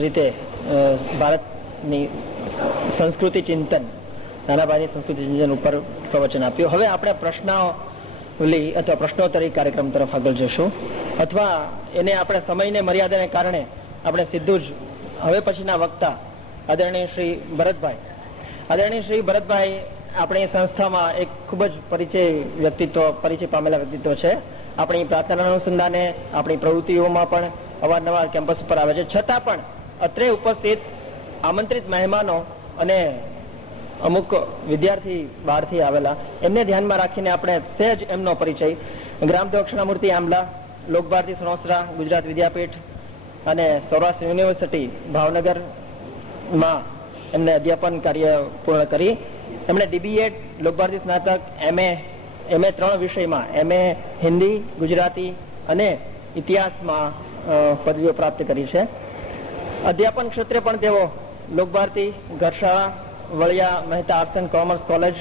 રીતે ભારતની સંસ્કૃતિ ચિંતન નાનાભાઈની સંસ્કૃતિ ચિંતન ઉપર પ્રવચન આપ્યું. હવે આપણે પ્રશ્નાવલી અથવા પ્રશ્નોત્તરી કાર્યક્રમ તરફ આગળ જઈશું, અથવા એને આપણે સમયને મર્યાદાને કારણે આપણે સીધું જ હવે પછીના વક્તા આદરણીય શ્રી ભરતભાઈ આપણી સંસ્થામાં એક ખૂબ જ પરિચય પામેલા વ્યક્તિત્વ છે. આપણી પ્રાર્થના અનુસંધાને આપણી પ્રવૃત્તિઓમાં પણ અવારનવાર કેમ્પસ ઉપર આવે છે. છતાં પણ અત્રે ઉપસ્થિત આમંત્રિત મહેમાનો અને અમુક વિદ્યાર્થી બહારથી આવેલા એમને ધ્યાનમાં રાખીને આપણે સહેજ એમનો પરિચય ગ્રામ દક્ષિણામૂર્તિ આંબલા, લોકભારતી સણોસરા, ગુજરાત વિદ્યાપીઠ અને સૌરાષ્ટ્ર યુનિવર્સિટી ભાવનગરમાં એમને અધ્યાપન કાર્ય પૂર્ણ કરી એમણે DBEd, લોકભારતી સ્નાતક, MA 3 વિષયમાં MA હિન્દી, ગુજરાતી અને ઇતિહાસમાં પદવીઓ પ્રાપ્ત કરી છે. અધ્યાપન ક્ષેત્રે પણ તેઓ Lokbharati, Gharshala, Valiya Mehta arts and commerce college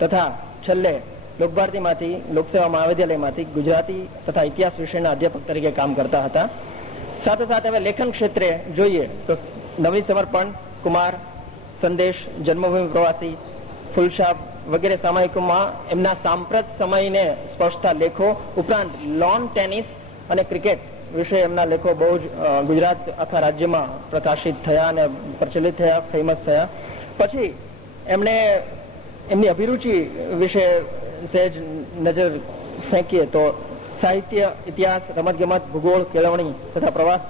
તથા છેલ્લે લોકભારતીમાંથી લોકસેવા મહાવિદ્યાલયમાંથી ગુજરાતી તથા ઇતિહાસ વિષયના અધ્યાપક તરીકે કામ કરતા હતા. સાથે સાથે હવે લેખન ક્ષેત્રે જોઈએ તો નવી સમર્પણ, કુમાર, સંદેશ, જન્મભૂમિ પ્રવાસી, ફૂલશાબ વગેરે સામયિકોમાં એમના સાંપ્રત સમયને સ્પર્શતા લેખો ઉપરાંત લોન ટેનિસ અને ક્રિકેટ વિશે એમના લેખો બહુ જ ગુજરાત આખા રાજ્યમાં પ્રકાશિત થયા અને પ્રચલિત થયા, ફેમસ થયા. પછી એમણે એમની અભિરુચિ વિશે સહેજ નજર ફેંકીએ તો સાહિત્ય, ઇતિહાસ, રમતગમત, ભૂગોળ, કેળવણી તથા પ્રવાસ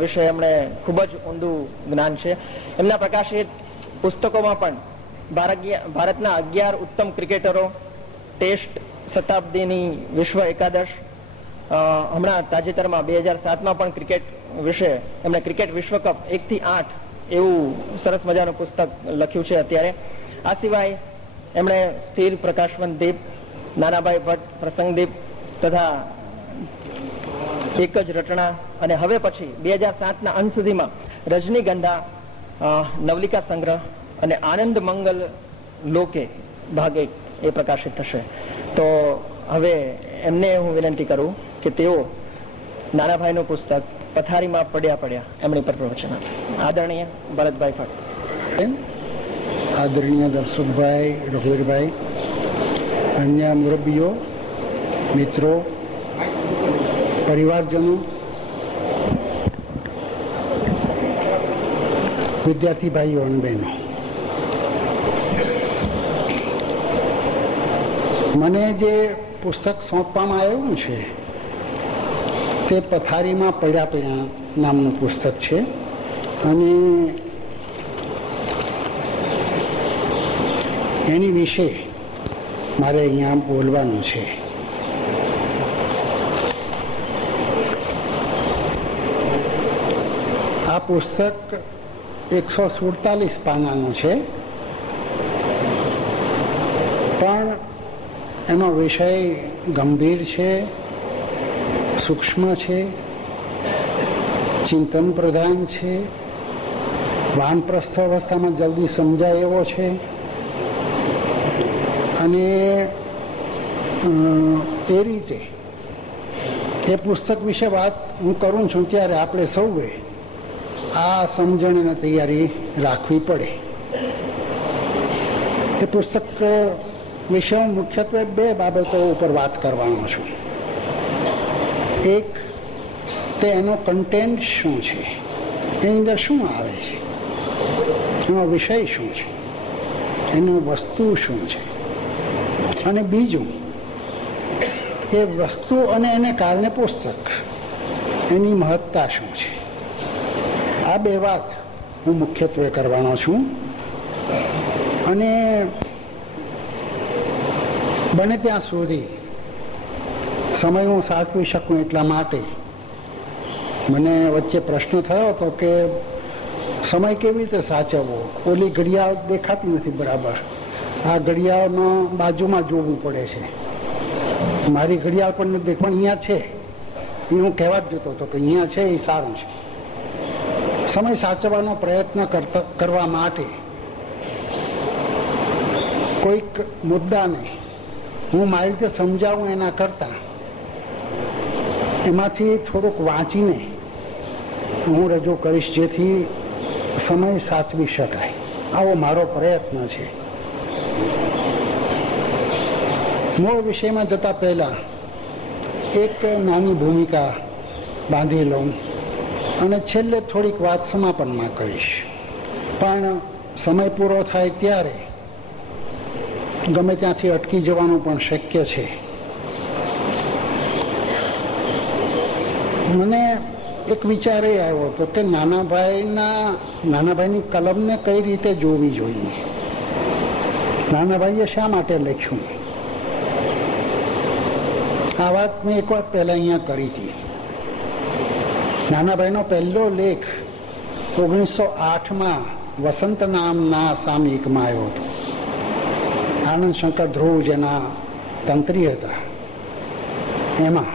વિશે એમણે ખૂબ જ ઊંડું જ્ઞાન છે. એમના પ્રકાશિત પુસ્તકોમાં પણ ભારતના 11 ઉત્તમ ક્રિકેટરો, ટેસ્ટ, શતાબ્દીની વિશ્વ એકાદશ, હમણાં તાજેતરમાં 2007માં પણ ક્રિકેટ વિશે એમણે ક્રિકેટ વિશ્વકપ 1 થી 8 એવું સરસ મજાનું પુસ્તક લખ્યું છે અત્યારે. આ સિવાય એમણે સ્થિર પ્રકાશવન દીપ, નાનાભાઈ ભટ્ટ પ્રસંગદીપ તથા એક જ રટણા અને હવે પછી 2007ના અંત સુધીમાં રજનીગંધા, નવલિકા સંગ્રહ અને આનંદ મંગલ લોકે ભાગ 1 એ પ્રકાશિત થશે. તો હવે એમને હું વિનંતી કરું કે તેઓ નાનાભાઈનું પુસ્તક પથારીમાં પડ્યા એમની પર પ્રવચન આપે. આદરણીય ભરતભાઈ ભટ્ટ. આદરણીય દર્શકભાઈ, રઘુવીરભાઈ, અન્ય મુરબ્બીઓ, મિત્રો, પરિવારજનો, વિદ્યાર્થી ભાઈઓ અને બહેનો, મને જે પુસ્તક સોંપવામાં આવ્યું છે તે પથારીમાં પડ્યા નામનું પુસ્તક છે અને એની વિશે મારે અહીંયા બોલવાનું છે. આ પુસ્તક 147 પાનાનું છે, પણ એનો વિષય ગંભીર છે, સૂક્ષ્મ છે, ચિંતન પ્રધાન છે, વાનપ્રસ્થ અવસ્થામાં જલ્દી સમજાય એવો છે અને એ રીતે એ પુસ્તક વિશે વાત હું કરું છું ત્યારે આપણે સૌએ આ સમજણ અને તૈયારી રાખવી પડે. એ પુસ્તક વિશે હું મુખ્યત્વે 2 બાબતો ઉપર વાત કરવાનો છું. એક, તે એનો કન્ટેન્ટ શું છે, એની અંદર શું આવે છે, એનો વિષય શું છે, એનું વસ્તુ શું છે, અને બીજું એ વસ્તુ અને એને કારણે પુસ્તક, એની મહત્તા શું છે. આ 2 વાત હું મુખ્યત્વે કરવાનો છું અને બને ત્યાં સુધી સમય હું સાચવી શકું એટલા માટે મને વચ્ચે પ્રશ્ન થયો હતો કે સમય કેવી રીતે સાચવવો. ઓલી ઘડિયાળ દેખાતી નથી બરાબર, આ ઘડિયાળનો બાજુમાં જોવું પડે છે. મારી ઘડિયાળ પણ નથી પણ અહીંયા છે, એ હું કહેવા જ જતો હતો કે અહીંયા છે એ સારું છે. સમય સાચવવાનો પ્રયત્ન કરવા માટે કોઈક મુદ્દાને હું મારી રીતે સમજાવું એના કરતાં એમાંથી થોડુંક વાંચીને હું રજૂ કરીશ, જેથી સમય સાચવી શકાય. આવો મારો પ્રયત્ન છે. મૂળ વિષયમાં જતા પહેલા એક નાની ભૂમિકા બાંધી લઉં અને છેલ્લે થોડીક વાત સમાપનમાં કરીશ. પણ સમય પૂરો થાય ત્યારે ગમે ત્યાંથી અટકી જવાનું પણ શક્ય છે. મને એક વિચાર એ આવ્યો હતો કે નાનાભાઈની કલમને કઈ રીતે જોવી જોઈએ. નાનાભાઈએ શા માટે લખ્યું? આ વાત મેં એક વાત પહેલા અહીંયા કરી હતી. નાનાભાઈનો પહેલો લેખ 1908માં વસંત નામના સામયિકમાં આવ્યો હતો. આનંદ શંકર ધ્રુવ જેના તંત્રી હતા, એમાં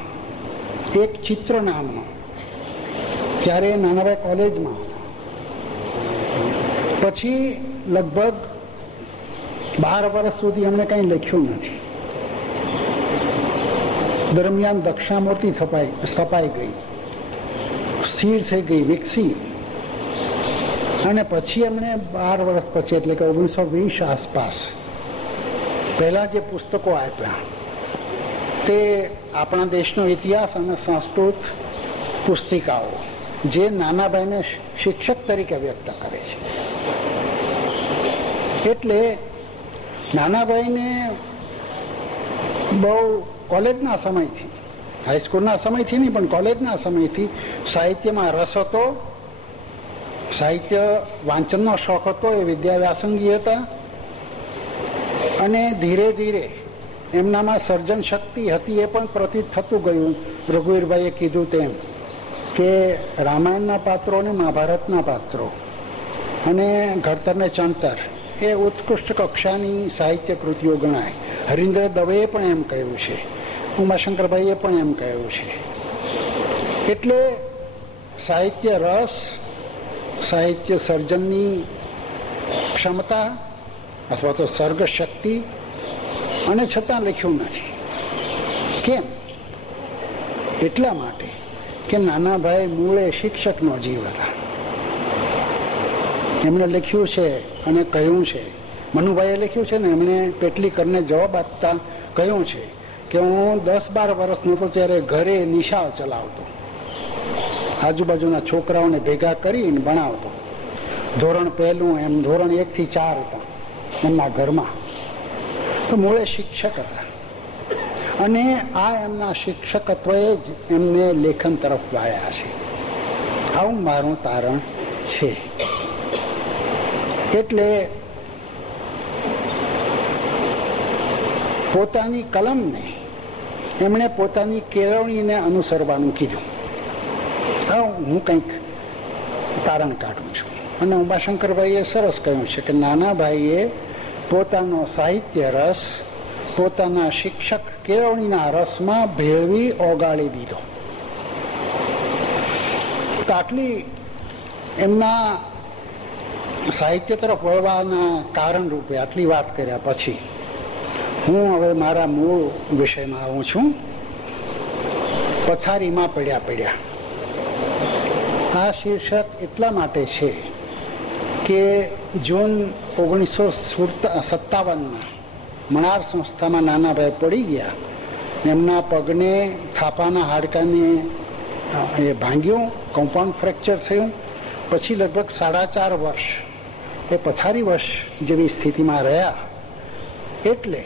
એક ચિત્ર નામનો, ત્યારે નાનાભાઈ કોલેજમાં, પછી લગભગ 12 વર્ષ સુધી એમણે કંઈ લખ્યું નથી. દરમિયાન દક્ષિણામૂર્તિ સ્થપાઈ ગઈ, સ્થિર થઈ ગઈ, વિકસી, અને પછી એમણે 12 વર્ષ પછી એટલે કે 1920 આસપાસ પહેલા જે પુસ્તકો આપ્યા તે આપણા દેશનો ઇતિહાસ અને સંસ્કૃત પુસ્તિકાઓ, જે નાનાભાઈને શિક્ષક તરીકે વ્યક્ત કરે છે. એટલે નાનાભાઈને બહુ કોલેજના સમયથી, હાઈસ્કૂલના સમયથી નહીં પણ કોલેજના સમયથી સાહિત્યમાં રસ હતો, સાહિત્ય વાંચનનો શોખ હતો. એ વિદ્યાવ્યાસંગી હતા અને ધીરે ધીરે એમનામાં સર્જન શક્તિ હતી. એ પણ પ્રતીત થતું ગયું. રઘુવીરભાઈએ કીધું તેમ કે રામાયણના પાત્રો અને મહાભારતના પાત્રો અને ઘડતરને ચણતર એ ઉત્કૃષ્ટ કક્ષાની સાહિત્ય કૃતિઓ ગણાય. હરીન્દ્ર દવેએ પણ એમ કહ્યું છે, ઉમાશંકરભાઈએ પણ એમ કહ્યું છે. એટલે સાહિત્ય રસ, સાહિત્ય સર્જનની ક્ષમતા અથવા તો સર્ગ શક્તિ, અને છતાં લખ્યું નથી. કેમ? એટલા માટે કે નાનાભાઈ મૂળે શિક્ષકનો જીવ હતા. એમણે લખ્યું છે અને કહ્યું છે, મનુભાઈએ લખ્યું છે ને, એમણે પેટલીકરને જવાબ આપતા કહ્યું છે કે હું 10-12 વર્ષનો હતો ત્યારે ઘરે નિશાળ ચલાવતો, આજુબાજુના છોકરાઓને ભેગા કરીને ભણાવતો. ધોરણ 1 એમ ધોરણ 1 થી 4 હતા એમના ઘરમાં. તો મૂળે શિક્ષક હતા અને આ એમના શિક્ષકત્વએ જ એમને લેખન તરફ વાળ્યા છે. આવું મારું તારણ છે. એટલે પોતાની કલમને એમણે પોતાની કેળવણીને અનુસરવાનું કીધું. હું કંઈક તારણ કાઢું છું. અને ઉમાશંકરભાઈએ સરસ કહ્યું છે કે નાનાભાઈએ પોતાનો સાહિત્ય રસ પોતાના શિક્ષક કેળવણીના રસમાં ભેળવી ઓગાળી દીધો. તો આટલી એમના સાહિત્ય તરફ વળવાના કારણ રૂપે આટલી વાત કર્યા પછી હું હવે મારા મૂળ વિષયમાં આવું છું. પથારીમાં પડ્યા. આ શીર્ષક એટલા માટે છે કે જૂન 1957માં મણાર સંસ્થામાં નાનાભાઈ પડી ગયા. એમના પગને, થાપાના હાડકાને એ ભાંગ્યું, કમ્પાઉન્ડ ફ્રેક્ચર થયું. પછી લગભગ 4.5 વર્ષ એ પથારીવશ જેવી સ્થિતિમાં રહ્યા. એટલે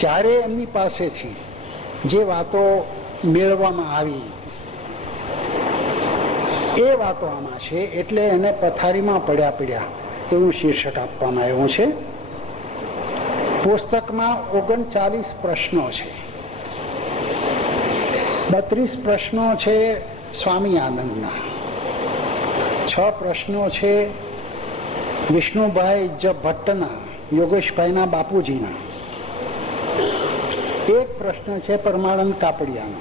ત્યારે એમની પાસેથી જે વાતો મેળવવામાં આવી એ વાતો આમાં છે. એટલે એને પથારીમાં પડ્યા એવું શીર્ષક આપવામાં આવ્યું છે. પુસ્તકમાં 39 પ્રશ્નો છે. 32 પ્રશ્નો છે સ્વામી આનંદના, 6 પ્રશ્નો છે વિષ્ણુભાઈ જ ભટ્ટના, યોગેશભાઈના બાપુજીના. 1 પ્રશ્ન છે પરમાનંદ કાપડિયાનો,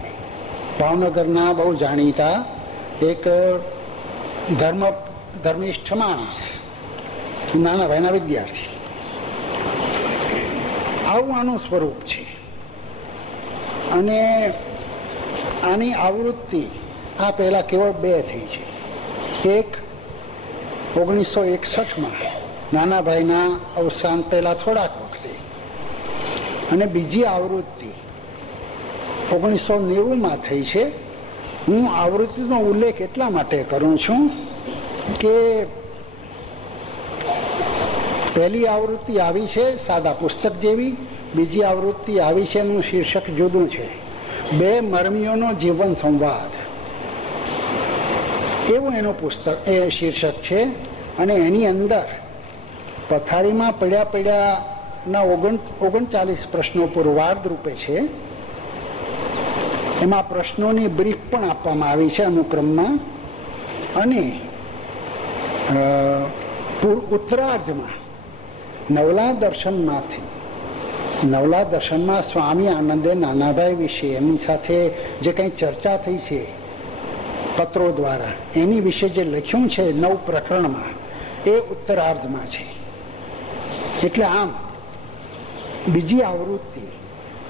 ભાવનગરના બહુ જાણીતા એક ધર્મિષ્ઠ માણસ, નાનાભાઈના વિદ્યાર્થી. આવું આનું સ્વરૂપ છે. અને આની આવૃત્તિ આ પહેલા કેવળ 2 થઈ છે. એક 1961 નાના ભાઈના અવસાન પહેલા થોડાક વખતે, અને બીજી આવૃત્તિ 1990 થઈ છે. હું આવૃત્તિનો ઉલ્લેખ એટલા માટે કરું છું કે પહેલી આવૃત્તિ આવી છે સાદા પુસ્તક જેવી, બીજી આવૃત્તિ આવી છે એનું શીર્ષક જુદું છે, બે મરમીઓનો જીવન સંવાદ, એવું એનું પુસ્તક એ શીર્ષક છે. અને એની અંદર પથારીમાં પડ્યાના 39 પ્રશ્નો પુરવાર રૂપે છે. એમાં પ્રશ્નોની બ્રીફ પણ આપવામાં આવી છે અનુક્રમમાં, અને ઉત્તરાર્ધમાં નવલા દર્શનમાં સ્વામી આનંદે નાનાભાઈ વિશે એમની સાથે જે કંઈ ચર્ચા થઈ છે પત્રો દ્વારા, એની વિશે જે લખ્યું છે 9 પ્રકરણમાં, એ ઉત્તરાર્ધમાં છે. એટલે આમ બીજી આવૃત્તિ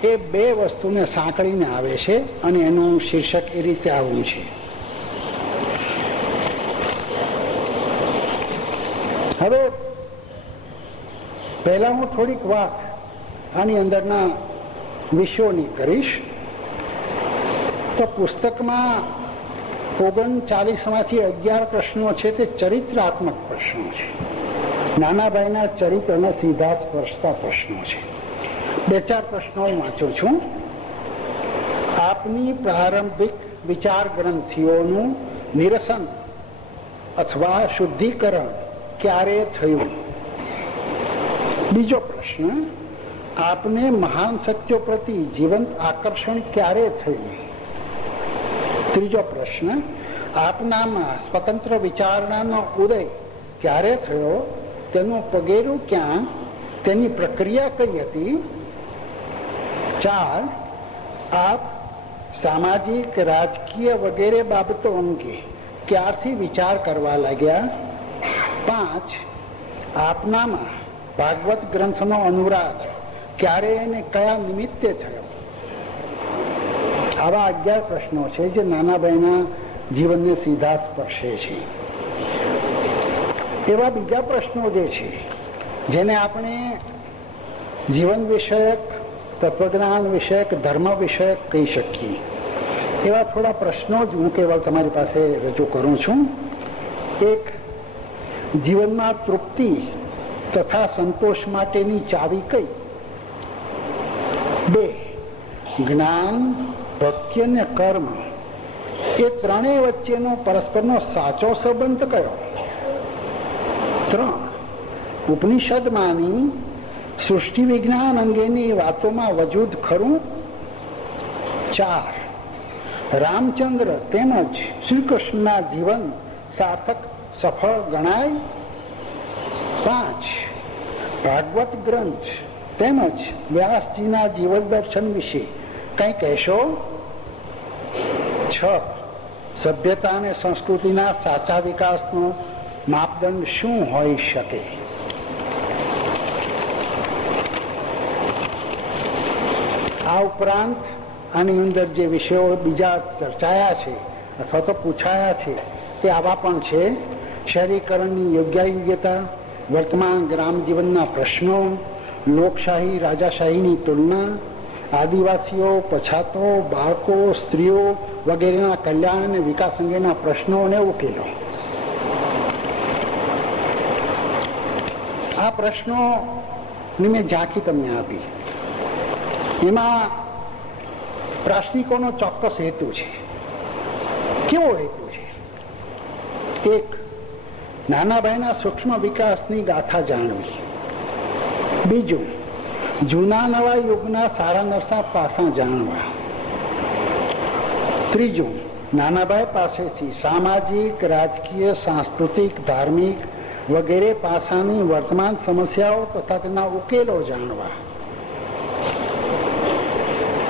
એ બે વસ્તુને સાંકળીને આવે છે, અને એનું શીર્ષક એ રીતે આવું છે. હવે પહેલા હું થોડીક વાત આની અંદરના વિષયોની કરીશ. તો પુસ્તકમાં 39માંથી 11 પ્રશ્નો છે તે ચરિત્રાત્મક પ્રશ્નો છે, નાનાભાઈના ચરિત્રને સીધા સ્પર્શતા પ્રશ્નો છે. 2-4 પ્રશ્નો વાંચું છું. આપની પ્રારંભિક વિચાર ગ્રંથિઓનું નિરસન અથવા શુદ્ધિકરણ ક્યારે થયું? બીજો પ્રશ્ન, આપને મહાન સત્યો પ્રતિ જીવંત આકર્ષણ ક્યારે થયું? ત્રીજો પ્રશ્ન, આપનામાં સ્વતંત્ર વિચારણાનો ઉદય ક્યારે થયો? તેનું પગેરું ક્યાં? તેની પ્રક્રિયા કઈ હતી? 4, આપ સામાજિક, રાજકીય વગેરે બાબતો અંગે ક્યારથી વિચાર કરવા લાગ્યા? 5, આપનામાં ભાગવત ગ્રંથનો અનુરાગ ક્યારે અને કયા નિમિત્તે થયો? આવા 11 પ્રશ્નો છે જે નાનાભાઈના જીવનને સીધા સ્પર્શે છે. એવા બીજા પ્રશ્નો જે છે જેને આપણે જીવન વિષયક, તત્વજ્ઞાન વિષયક, ધર્મ વિષયક કહી શકીએ, એવા થોડા પ્રશ્નો જ હું કેવળ તમારી પાસે રજૂ કરું છું. 1, જીવનમાં તૃપ્તિ તથા સંતોષ માટેની ચાવી કઈ? 2, જ્ઞાન, ભક્તિ અને કર્મ એ ત્રણેય વચ્ચેનો પરસ્પરનો સાચો સંબંધ કયો? 3, ઉપનિષદમાંની સૃષ્ટિ વિજ્ઞાન અંગેની વાતોમાં વજૂદ ખરું? 4, રામચંદ્ર તેમજ શ્રી કૃષ્ણના જીવન સાર્થક સફળ ગણાય? 5, ભાગવત ગ્રંથ તેમજ વ્યાસજીના જીવન દર્શન વિશે કંઈ કહેશો? 6, સભ્યતા અને સંસ્કૃતિના સાચા વિકાસનો માપદંડ શું હોઈ શકે? આ ઉપરાંત આની અંદર જે વિષયો બીજા ચર્ચાયા છે અથવા તો પૂછાયા છે તે આવા પણ છે: શહેરીકરણની યોગ્યતા, વર્તમાન ગ્રામ જીવનના પ્રશ્નો, લોકશાહી રાજાશાહીની તુલના, આદિવાસીઓ, પછાતો, બાળકો, સ્ત્રીઓ વગેરેના કલ્યાણ અને વિકાસ અંગેના પ્રશ્નો અને ઉકેલો. આ પ્રશ્નોની મેં ઝાંખી તમને આપી. એમાં પ્રાશ્નિકોનો ચોક્કસ હેતુ છે. કેવો હેતુ છે? 1, નાનાભાઈના સૂક્ષ્મ વિકાસની ગાથા જાણવી. 2, જૂના નવા યુગના સારા નરસા પાસા જાણવા. 3, નાનાભાઈ પાસેથી સામાજિક, રાજકીય, સાંસ્કૃતિક, ધાર્મિક વગેરે પાસાની વર્તમાન સમસ્યાઓ તથા તેના ઉકેલો જાણવા.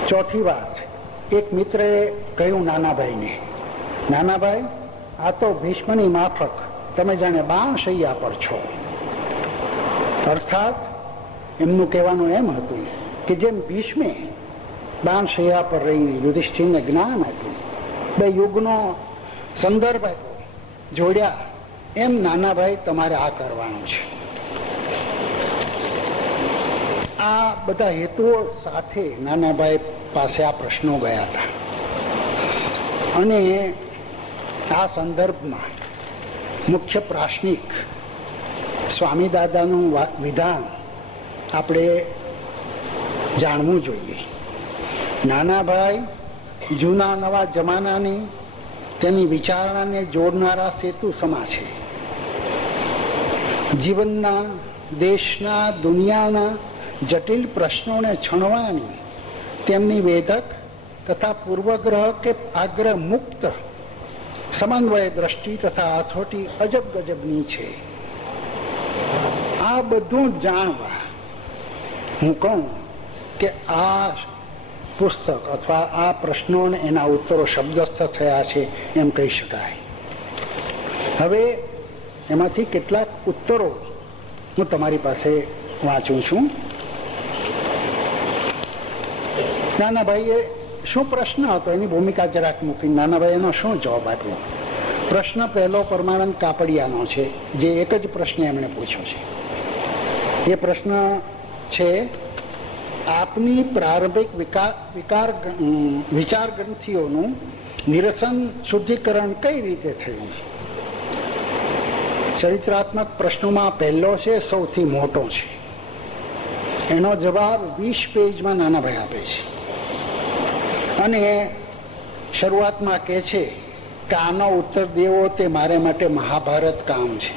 4ઠી વાત, એક મિત્રએ કહ્યું નાનાભાઈને, નાનાભાઈ, આ તો ભીષ્મની માફક તમે જાણે બાણશૈયા પર છો. અર્થાત એમનું કહેવાનું એમ હતું કે જેમ ભીષ્મે બાણશૈયા પર રહીને યુધિષ્ઠિરને જ્ઞાન આપ્યું, બે યુગનો સંદર્ભ આપ્યો, જોડ્યા એમ નાનાભાઈ તમારે આ કરવાનું છે. આ બધા હેતુઓ સાથે નાનાભાઈ પાસે આ પ્રશ્નો ગયા હતા અને આ સંદર્ભમાં મુખ્ય પ્રાશ્નિક સ્વામી દાદાનું વિધાન આપણે જાણવું જોઈએ. નાનાભાઈ જૂના નવા જમાનાની તેની વિચારણાને જોડનારા સેતુ સમા છે. જીવનના, દેશના, દુનિયાના જટિલ પ્રશ્નોને છણવાની તેમની વેધક તથા પૂર્વગ્રહ કે આગ્રહ મુક્ત સમન્વય દ્રષ્ટિ તથા હથોટી અજબ ગજબની છે. આ બધું જાણવા હું કહું કે આ પુસ્તક અથવા આ પ્રશ્નોને એના ઉત્તરો શબ્દસ્થ થયા છે એમ કહી શકાય. હવે એમાંથી કેટલાક ઉત્તરો હું તમારી પાસે વાંચું છું. નાનાભાઈએ શું પ્રશ્ન હતો એની ભૂમિકા જરાક મૂકી નાનાભાઈ એનો શું જવાબ આપ્યો. પ્રશ્ન પહેલો પરમાનંદ કાપડિયાનો છે, જે એક જ પ્રશ્ન એમણે પૂછ્યો છે. એ પ્રશ્ન છે, આપની પ્રારંભિક વિચાર ગ્રંથિઓનું નિરસન શુદ્ધિકરણ કઈ રીતે થયું? ચરિત્રાત્મક પ્રશ્નોમાં પહેલો છે, સૌથી મોટો છે. એનો જવાબ 20 પેજમાં નાનાભાઈ આપે છે અને શરૂઆતમાં કહે છે કે આનો ઉત્તર દેવો તે મારે માટે મહાભારત કામ છે.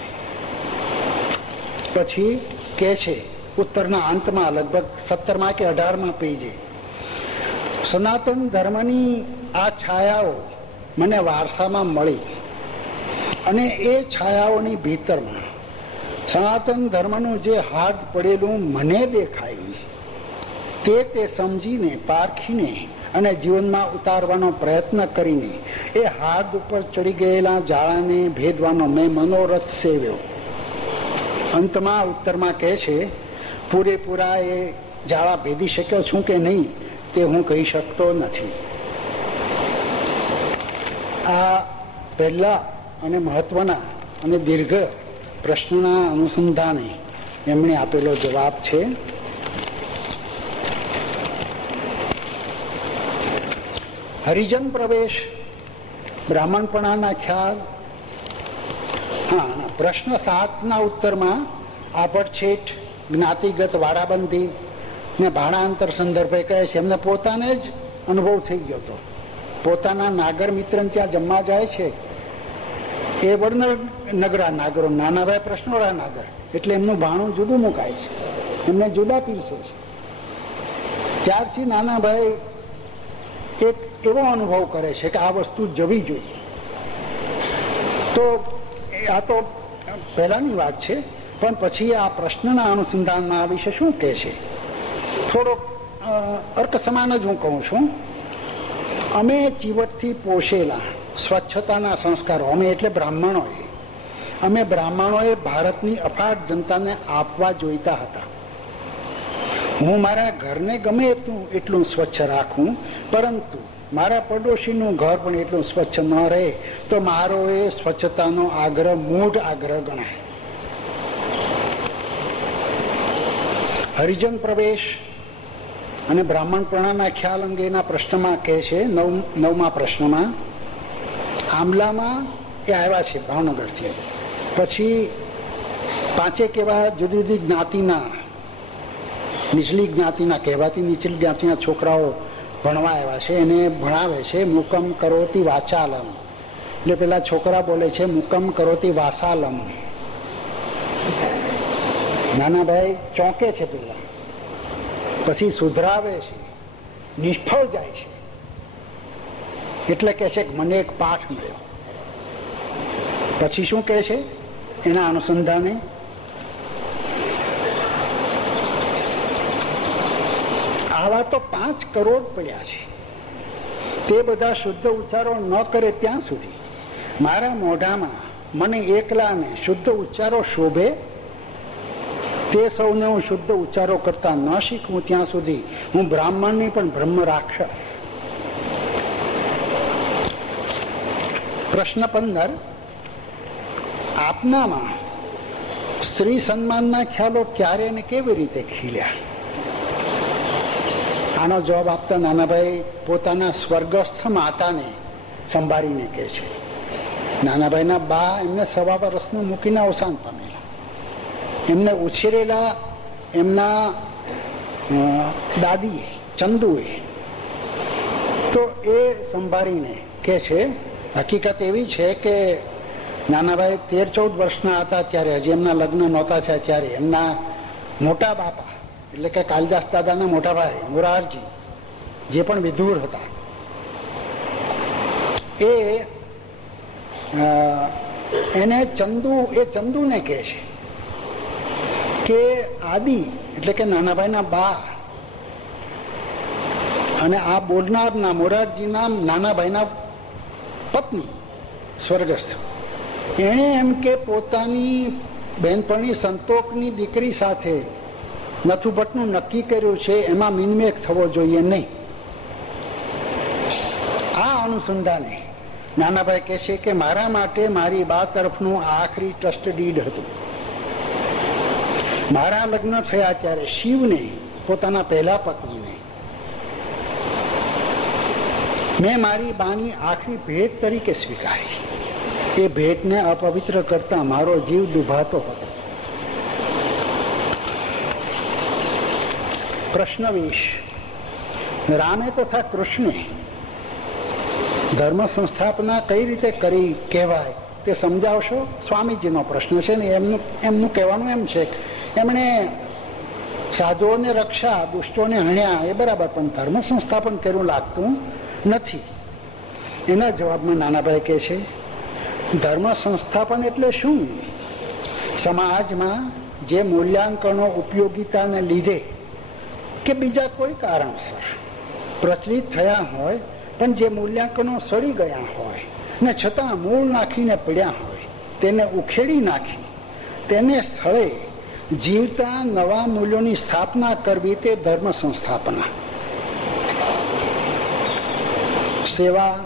પછી કહે છે ઉત્તરના અંતમાં લગભગ 17 કે 18 પેજે, સનાતન ધર્મની આ છાયાઓ મને વારસામાં મળી અને એ છાયાઓની ભીતરમાં સનાતન ધર્મનું જે હાડ પડેલું મને દેખાયું તે સમજીને, પારખીને અને જીવનમાં ઉતારવાનો પ્રયત્ન કરીને એ હાડ ઉપર ચડી ગયેલા જાળાને ભેદવાનો મેં મનોરથ સેવ્યો. અંતમાં ઉત્તરમાં કહે છે, પૂરેપૂરા એ જાળા ભેદી શક્યો છું કે નહીં તે હું કહી શકતો નથી. આ પહેલા અને મહત્વના અને દીર્ઘ પ્રશ્નના અનુસંધાને એમણે આપેલો જવાબ છે. હરિજન પ્રવેશ, બ્રાહ્મણપણાના ખ્યાલ. હા, પ્રશ્ન 7ના ઉત્તરમાં આપડછેટ, જ્ઞાતિગત વાડાબંધી ને ભાણાંતર સંદર્ભે કહે છે એમને પોતાને જ અનુભવ થઈ ગયો હતો. પોતાના નાગર મિત્ર ત્યાં જમવા જાય છે, એ વડનગર નગરા નાગરો, નાનાભાઈ પ્રશ્નોળા નાગર, એટલે એમનું ભાણું જુદું મુકાય છે, એમને જુદા પીરસે છે. ત્યારથી નાનાભાઈ એક એવો અનુભવ કરે છે કે આ વસ્તુ જવી જોઈએ. તો આ તો પહેલાની વાત છે, પણ પછી આ પ્રશ્નના અનુસંધાનમાં આ વિશે શું કહે છે થોડોક અર્ક સમાન જ હું કહું છું. અમે ચીવટથી પોષેલા સ્વચ્છતાના સંસ્કારો, અમે એટલે બ્રાહ્મણોએ ભારતની અફાટ જનતાને આપવા જોઈતા હતા. હું મારા ઘરને ગમે એટલું સ્વચ્છ રાખું, પરંતુ મારા પડોશીનું ઘર પણ એટલું સ્વચ્છ ન રહે તો મારો એ સ્વચ્છતાનો આગ્રહ મૂઢ આગ્રહ ગણાય. હરિજન પ્રવેશ અને બ્રાહ્મણપણાના ખ્યાલ અંગેના પ્રશ્નમાં કહે છે, 9મા પ્રશ્નમાં, આંબલામાં એ આવ્યા છે ભાવનગરથી. પછી 5 એવા જુદી જુદી જ્ઞાતિના, નીચલી જ્ઞાતિના કહેવાતી નીચલી જ્ઞાતિના છોકરાઓ ભણવા આવ્યા છે. એને ભણાવે છે મુકમ કરોતી વાચાલમ, એટલે પેલા છોકરા બોલે છે મુકમ કરોતી વાસાલમ. નાનાભાઈ ચોંકે છે પેલા, પછી સુધરાવે છે, નિષ્ફળ જાય છે, એટલે કહે છે કે મને એક પાઠ મળ્યો. પછી શું કહે છે એના અનુસંધાને, આવા તો 5 કરોડ પડ્યા છે, તે બધા શુદ્ધ ઉચ્ચારો ન કરે ત્યાં સુધી મારા મોઢામાં મને એકલાને શુદ્ધ ઉચ્ચારો શોભે. તે સૌને હું શુદ્ધ ઉચ્ચારો કરતા ન શીખવું ત્યાં સુધી હું બ્રાહ્મણની પણ બ્રહ્મ રાક્ષસ. પ્રશ્ન 15, આપનામાં સ્ત્રી સન્માનના ખ્યાલો ક્યારે ને કેવી રીતે ખીલ્યા? આનો જવાબ આપતા નાનાભાઈ પોતાના સ્વર્ગસ્થ માતાને સંભાળીને કહે છે. નાનાભાઈના બા એમને 1.25 વર્ષનું મૂકીને અવસાન પામેલા. એમને ઉછેરેલા એમના દાદીએ, ચંદુએ, તો એ સંભાળીને કહે છે. હકીકત એવી છે કે નાનાભાઈ 13-14 વર્ષના હતા ત્યારે, હજી એમના લગ્ન નહોતા થયા ત્યારે, એમના મોટા બાપા એટલે કે કાલિદાસ દાદાના મોટા ભાઈ મોરારજી, જે પણ વિધુર હતા, એને ચંદુને કહે છે કે આદિ એટલે કે નાનાભાઈના બા અને આ બોલનારના મોરારજીના નાનાભાઈના પત્ની સ્વર્ગસ્થ, એણે એમ કે પોતાની બહેનપણી સંતોકની દીકરી સાથે નથુભટ્ટનું નક્કી કર્યું છે, એમાં મિનમેક થવો જોઈએ નહીં. આ અનુસંધાને નાનાભાઈ કહે છે કે મારા માટે મારી બા તરફનું આખરી ટ્રસ્ટ ડીડ હતું. મારા લગ્ન થયા ત્યારે શિવને, પોતાના પહેલા પત્નીને, મેં મારી બાની આખરી ભેટ તરીકે સ્વીકારી. એ ભેટને અપવિત્ર કરતા મારો જીવ ડૂબાતો હતો. પ્રશ્ન 20. રામે તથા કૃષ્ણે ધર્મ સંસ્થાપના કઈ રીતે કરી કહેવાય તે સમજાવશો? સ્વામીજીનો પ્રશ્ન છે ને. એમનું કહેવાનું એમ છે, એમણે સાધુઓને રક્ષા, દુષ્ટોને હણ્યા એ બરાબર, પણ ધર્મ સંસ્થાપન કર્યું લાગતું નથી. એના જવાબમાં નાનાભાઈ કહે છે, ધર્મ સંસ્થાપન એટલે શું? સમાજમાં જે મૂલ્યાંકનો ઉપયોગિતાને લીધે કે બીજા કોઈ કારણસર પ્રચલિત થયા હોય, પણ જે મૂલ્યાંકનો સડી ગયા હોય ને છતાં મૂળ નાખીને પડ્યા હોય, તેને ઉખેડી નાખી તેને સ્થળે જીવતા નવા મૂલ્યોની સ્થાપના કરવી, તે ધર્મ સંસ્થાપના. સેવા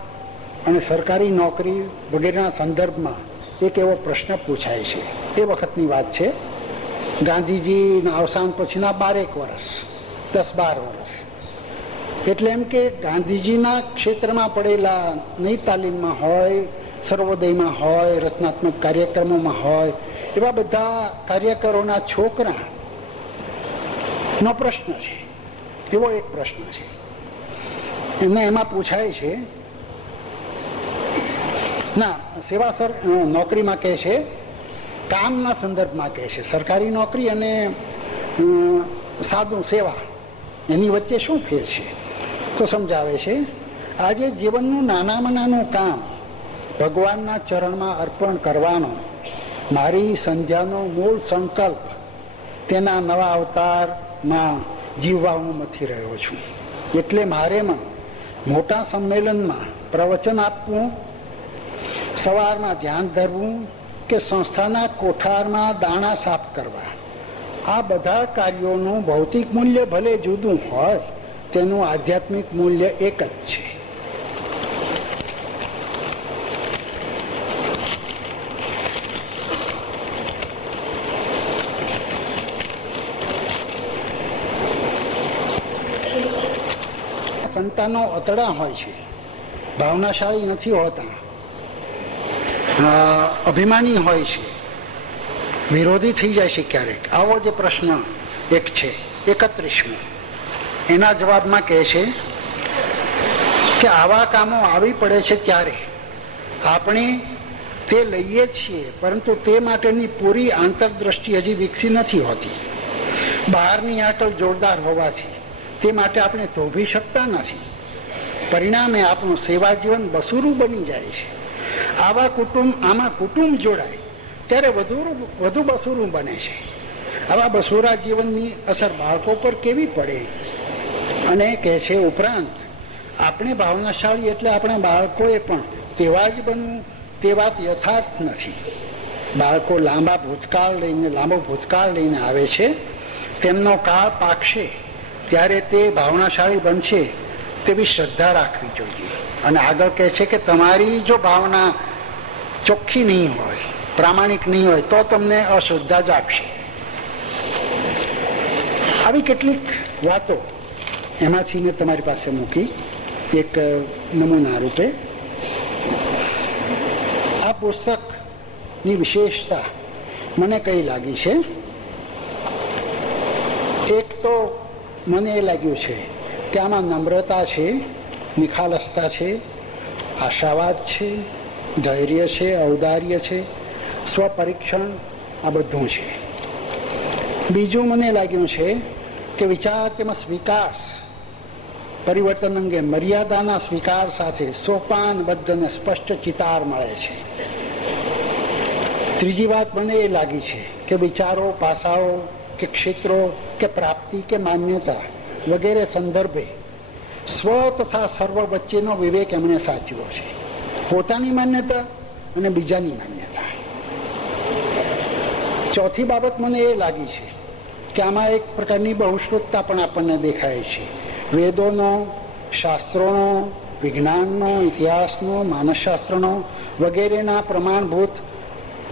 અને સરકારી નોકરી વગેરેના સંદર્ભમાં એક એવો પ્રશ્ન પૂછાય છે. એ વખતની વાત છે, ગાંધીજીના અવસાન પછીના 12 વર્ષ, 10-12 વર્ષ. એટલે એમ કે ગાંધીજીના ક્ષેત્રમાં પડેલા નઈ તાલીમમાં હોય, સર્વોદયમાં હોય, રચનાત્મક કાર્યક્રમોમાં હોય, એવા બધા કાર્યકરોના છોકરાનો પ્રશ્ન છે. એવો એક પ્રશ્ન છે. એમને એમાં પૂછાય છે, ના સેવા નોકરીમાં કહે છે, કામના સંદર્ભમાં કહે છે, સરકારી નોકરી અને સાદું સેવા એની વચ્ચે શું ફેર છે? તો સમજાવે છે, આજે જીવનનું નાનામાં નાનું કામ ભગવાનના ચરણમાં અર્પણ કરવાનો મારી સંધ્યાનો મૂળ સંકલ્પ, તેના નવા અવતારમાં જીવવા હું મથી રહ્યો છું. એટલે મારે મોટા સંમેલનમાં પ્રવચન આપવું, સવારમાં ધ્યાન ધરવું કે સંસ્થાના કોઠારમાં દાણા સાફ કરવા, આ બધા કાર્યોનું ભૌતિક મૂલ્ય ભલે જુદું હોય, તેનું આધ્યાત્મિક મૂલ્ય એક જ છે. સંતાનો અતડા હોય છે, ભાવનાશાળી નથી હોતા, અભિમાની હોય છે, વિરોધી થઈ જાય છે ક્યારેક. આવો જે પ્રશ્ન એક છે 31મો, એના જવાબમાં કહે છે કે આવા કામો આવી પડે છે ત્યારે આપણે તે લઈએ છીએ, પરંતુ તે માટેની પૂરી આંતરદ્રષ્ટિ હજી વિકસી નથી હોતી. બહારની આટલ જોરદાર હોવાથી તે માટે આપણે થોભી શકતા નથી. પરિણામે આપણું સેવા જીવન બસુરું બની જાય છે. આમાં કુટુંબ જોડાય ત્યારે વધુ બસુરું બને છે. આવા બસુરા જીવનની અસર બાળકો પર કેવી પડે? અને કહે છે, ઉપરાંત આપણે ભાવનાશાળી એટલે આપણે બાળકોએ પણ તેવા જ બનવું, તે વાત યથાર્થ નથી. બાળકો લાંબો ભૂતકાળ લઈને આવે છે. તેમનો કાળ પાકશે ત્યારે તે ભાવનાશાળી બનશે તેવી શ્રદ્ધા રાખવી જોઈએ. અને આગળ કહે છે કે તમારી જો ભાવના ચોખ્ખી નહીં હોય, પ્રામાણિક નહીં હોય તો તમને અશ્રદ્ધા જ આપશે. આવી કેટલીક વાતો એમાંથી મેં તમારી પાસે મૂકી એક નમૂના રૂપે. આ પુસ્તકની વિશેષતા મને કઈ લાગી છે, એક તો મને એ લાગ્યું છે કે આમાં નમ્રતા છે, નિખાલસતા છે, આશાવાદ છે, ધૈર્ય છે, ઔદાર્ય છે, સ્વપરીક્ષણ, આ બધું છે. બીજું મને લાગ્યું છે કે વિચાર તેમજ વિકાસ પરિવર્તન અંગે મર્યાદાના સ્વીકાર સાથે સોપાનબદ્ધ અને સ્પષ્ટ ચિતાર મળે છે. ત્રીજી વાત મને એ લાગી છે કે વિચારો, પાસાઓ કે ક્ષેત્રો કે પ્રાપ્તિ કે માન્યતા વગેરે સંદર્ભે સ્વ તથા સર્વ વચ્ચેનો વિવેક એમણે સાચવ્યો છે. પોતાની માન્યતા અને બીજાની માન્યતા. ચોથી બાબત મને એ લાગી છે કે આમાં એક પ્રકારની બહુશ્રુતતા પણ આપણને દેખાય છે. વેદોનો, શાસ્ત્રોનો, વિજ્ઞાનનો, ઇતિહાસનો, માનસશાસ્ત્રનો વગેરેના પ્રમાણભૂત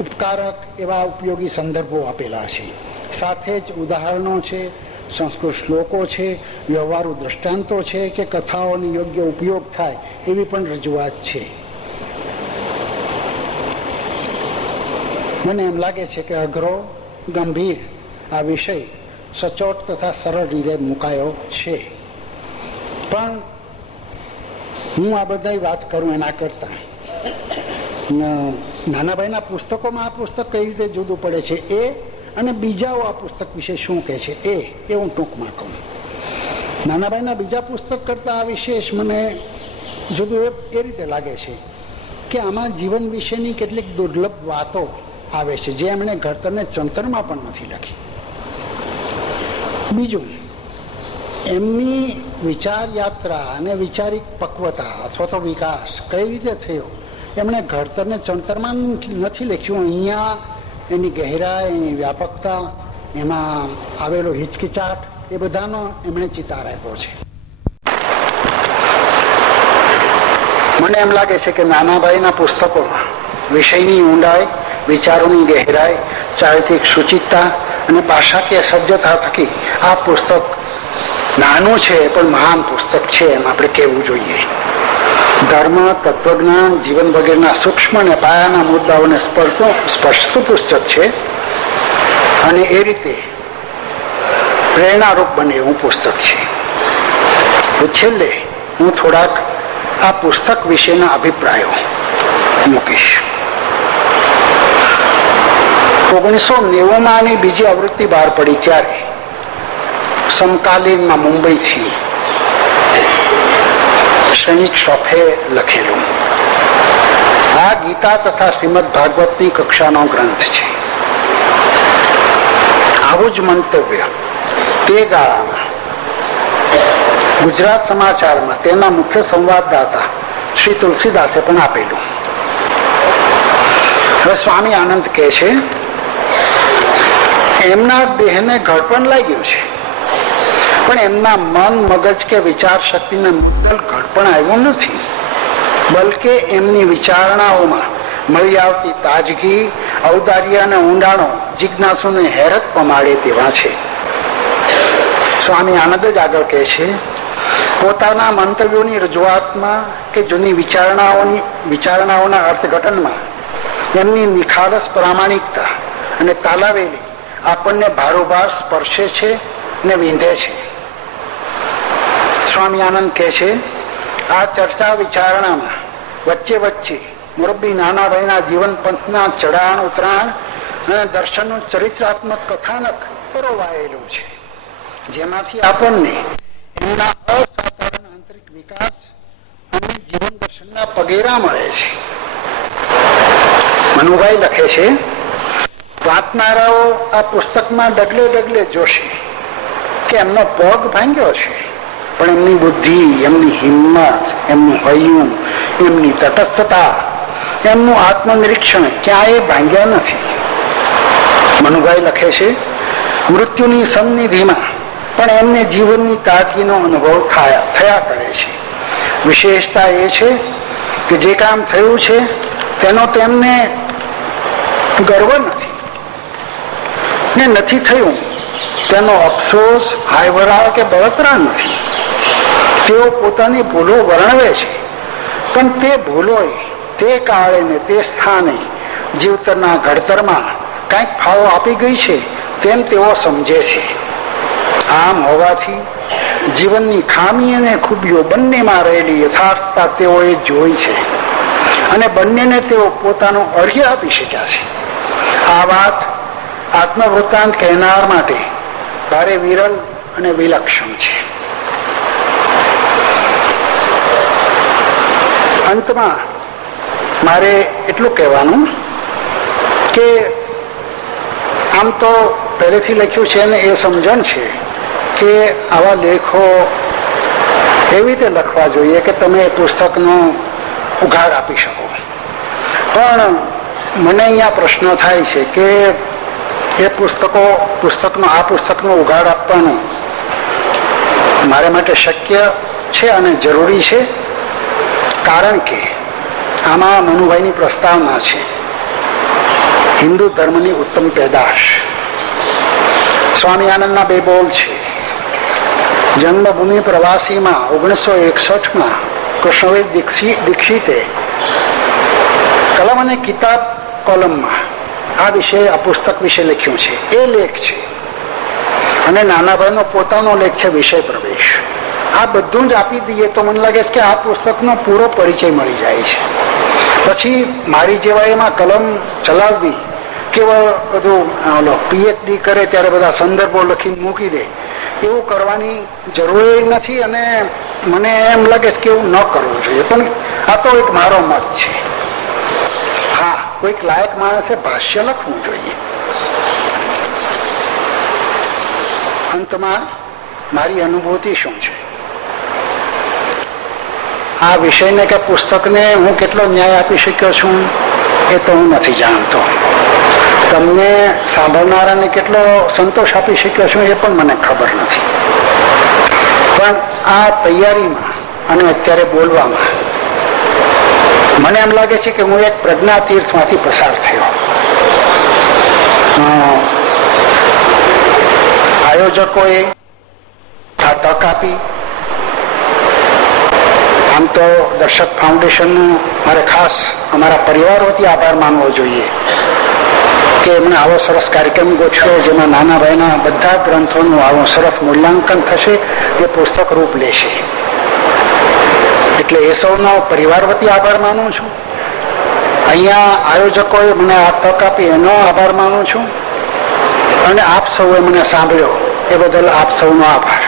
ઉપકારક એવા ઉપયોગી સંદર્ભો આપેલા છે. સાથે જ ઉદાહરણો છે, સંસ્કૃત શ્લોકો છે, વ્યવહારુ દ્રષ્ટાંતો છે કે કથાઓનો યોગ્ય ઉપયોગ થાય એવી પણ રજૂઆત છે. મને એમ લાગે છે કે અઘરો, ગંભીર આ વિષય સચોટ તથા સરળ રીતે મુકાયો છે. પણ હું આ બધા વાત કરું એના કરતા નાનાભાઈના પુસ્તકોમાં આ પુસ્તક કઈ રીતે જુદું પડે છે એ, અને બીજાઓ આ પુસ્તક વિશે શું કહે છે એ હું ટૂંકમાં કહું. નાનાભાઈના બીજા પુસ્તક કરતા આ વિશેષ મને જુદું એ રીતે લાગે છે કે આમાં જીવન વિશેની કેટલીક દુર્લભ વાતો આવે છે જે એમણે ઘડતરને ચણતરમાં પણ નથી લખી. બીજું, એમની વિચાર યાત્રા અને વિચારિક પક્વતા અથવા તો વિકાસ કઈ રીતે થયો એમણે ઘડતરને ચણતરમાં નથી લખ્યું. અહીંયા એની ગહેરાઈ, એની વ્યાપકતા, એમાં આવેલો હિચકિચાટ એ બધાનો એમણે ચિતાર આપ્યો છે. મને એમ લાગે છે કે નાનાભાઈના પુસ્તકોમાં વિષયની ઊંડાઈ, વિચારોની ગહેરાઈ, ચારિત્રિક સૂચિતતા અને ભાષાકીય સજ્જતા થકી આ પુસ્તક નાનું છે પણ મહાન પુસ્તક છે એમ આપણે કહેવું જોઈએ. ધર્મ, તત્વજ્ઞાન, જીવન વગેરેના સૂક્ષ્મ અને પાયાના મુદ્દાઓને સ્પર્શતું પુસ્તક છે અને એ રીતે પ્રેરણારૂપ બને એવું પુસ્તક છે. છેલ્લે હું થોડાક આ પુસ્તક વિશેના અભિપ્રાયો મૂકીશ. 1990માં આની બીજી આવૃત્તિ બહાર પડી ત્યારે સમકાલીનમાં મુંબઈથી સૈનિક શ્રોફે લખેલું આ ગીતા તથા શ્રીમદ ભાગવતની કક્ષાનો ગ્રંથ છે. આવું જ મંતવ્ય તે ગાળામાં ગુજરાત સમાચારમાં તેના મુખ્ય સંવાદદાતા શ્રી તુલસીદાસે પણ આપેલું. હવે સ્વામી આનંદ કહે છે એમના દેહને ઘડપણ લાગ્યું છે પણ એમના મન, મગજ કે વિચાર શક્તિને મુદ્દલ ઘડપણ આવ્યું નથી, બલકે એમની વિચારણાઓમાં મળી આવતી તાજગી, ઔદાર્ય અને ઊંડાણો જિજ્ઞાસુને હેરત પમાડે તેવા છે. સ્વામી આનંદ જ આગળ કહે છે પોતાના મંતવ્યોની રજૂઆતમાં કે જૂની વિચારણાઓના અર્થઘટનમાં એમની નિખાલસ પ્રામાણિકતા અને તાલાવેલી આપણને ભારોભાર સ્પર્શે છે ને વિંધે છે. સ્વામી આનંદ કહે છે આ ચર્ચા વિચારણામાં વચ્ચે વચ્ચે મુરબ્બી નાનાભાઈના જીવન પંથના ચઢાણ ઉતરાણ અને દર્શનનું ચરિત્રાત્મક કથાનક પરોવાયેલું છે, જેમાંથી આપણને એમના અસાધારણ આંતરિક વિકાસ અને જીવન દર્શનના પગેરા મળે છે. મનુભાઈ લખે છે વાંચનારાઓ આ પુસ્તકમાં ડગલે ડગલે જોશે કે એમનો પગ ભાંગ્યો છે પણ એમની બુદ્ધિ, એમની હિંમત, એમનું હૈયું, એમની તટસ્થતા, એમનું આત્મનિરીક્ષણ ક્યાંય ભાંગ્યા નથી. મનુભાઈ લખે છે મૃત્યુની સન્નિધિમાં પણ એમને જીવનની તાજગીનો અનુભવ થયા કરે છે. વિશેષતા એ છે કે જે કામ થયું છે તેનો તેમને ગર્વ નથી ને નથી થયું તેનો અફસોસ, હાયવરા કે બળતરા નથી. તેઓ પોતાની ભૂલો વર્ણવે છે, પણ તે ભૂલો તે કાળે ને તે સ્થાને જીવતરના ઘડતરમાં કંઈક ફાળો આપી ગઈ છે તેમ તેઓ સમજે છે. આમ હોવાથી જીવનની ખામી અને ખૂબીઓ બંનેમાં રહેલી યથાર્થતા તેઓએ જોઈ છે અને બંનેને તેઓ પોતાનો અર્ઘ્ય આપી શક્યા છે. આ વાત આત્મવૃત્તાંત કહેનાર માટે ભારે વિરલ અને વિલક્ષણ છે. અંતમાં મારે એટલું કહેવાનું કે આમ તો પહેલેથી લખ્યું છે ને એ સમજણ છે કે આવા લેખો એવી રીતે લખવા જોઈએ કે તમે એ પુસ્તકનો ઉઘાડ આપી શકો. પણ મને અહીંયા પ્રશ્ન થાય છે કે એ આ પુસ્તકનો ઉઘાડ આપવાનો મારા માટે શક્ય છે અને જરૂરી છે, કારણ કે આમાં મનુભાઈની પ્રસ્તાવના છે હિન્દુ ધર્મની ઉત્તમ પેદાશ. સ્વામી આનંદના બે બોલ છે. જન્મભૂમિ પ્રવાસીમાં 1961માં કૃષ્ણવીર દીક્ષિતે કલમ અને કિતાબ કોલમમાં આ વિશે, આ પુસ્તક વિશે લખ્યું છે. એ લેખ છે અને નાનાભાઈનો પોતાનો લેખ છે વિષય પ્રવેશ. આ બધું જ આપી દઈએ તો મને લાગે છે કે આ પુસ્તકનો પૂરો પરિચય મળી જાય છે. પછી મારી જેવા એમાં કલમ ચલાવવી, કેવળ બધું પીએચડી કરે ત્યારે બધા સંદર્ભો લખીને મૂકી દે, એવું કરવાની જરૂર નથી અને મને એમ લાગે છે કે એવું ન કરવું જોઈએ. પણ આ તો એક મારો મત છે. હા, કોઈક લાયક માણસે ભાષ્ય લખવું જોઈએ. અંતમાં મારી અનુભૂતિ શું છે, આ વિષયને કે પુસ્તકને હું કેટલો ન્યાય આપી શક્યો છું એ તો હું નથી જાણતો. તમને સાંભળનારાને કેટલો સંતોષ આપી શક્યો છું એ પણ મને ખબર નથી. પણ આ તૈયારીમાં અને અત્યારે બોલવામાં મને એમ લાગે છે કે હું એક પ્રજ્ઞા તીર્થમાંથી પસાર થયો. આયોજકોએ આ તક આપી. આમ તો દર્શક ફાઉન્ડેશનનું મારે ખાસ અમારા પરિવાર વતી આભાર માનવો જોઈએ કે એમણે આવો સરસ કાર્યક્રમ ગોઠવ્યો, જેમાં નાના ભાઈના બધા ગ્રંથોનું આવું સરસ મૂલ્યાંકન થશે, એ પુસ્તક રૂપ લેશે. એટલે એ સૌનો પરિવાર વતી આભાર માનું છું. અહીંયા આયોજકોએ મને આ તક આપી એનો આભાર માનું છું. અને આપ સૌએ મને સાંભળ્યો એ બદલ આપ સૌનો આભાર.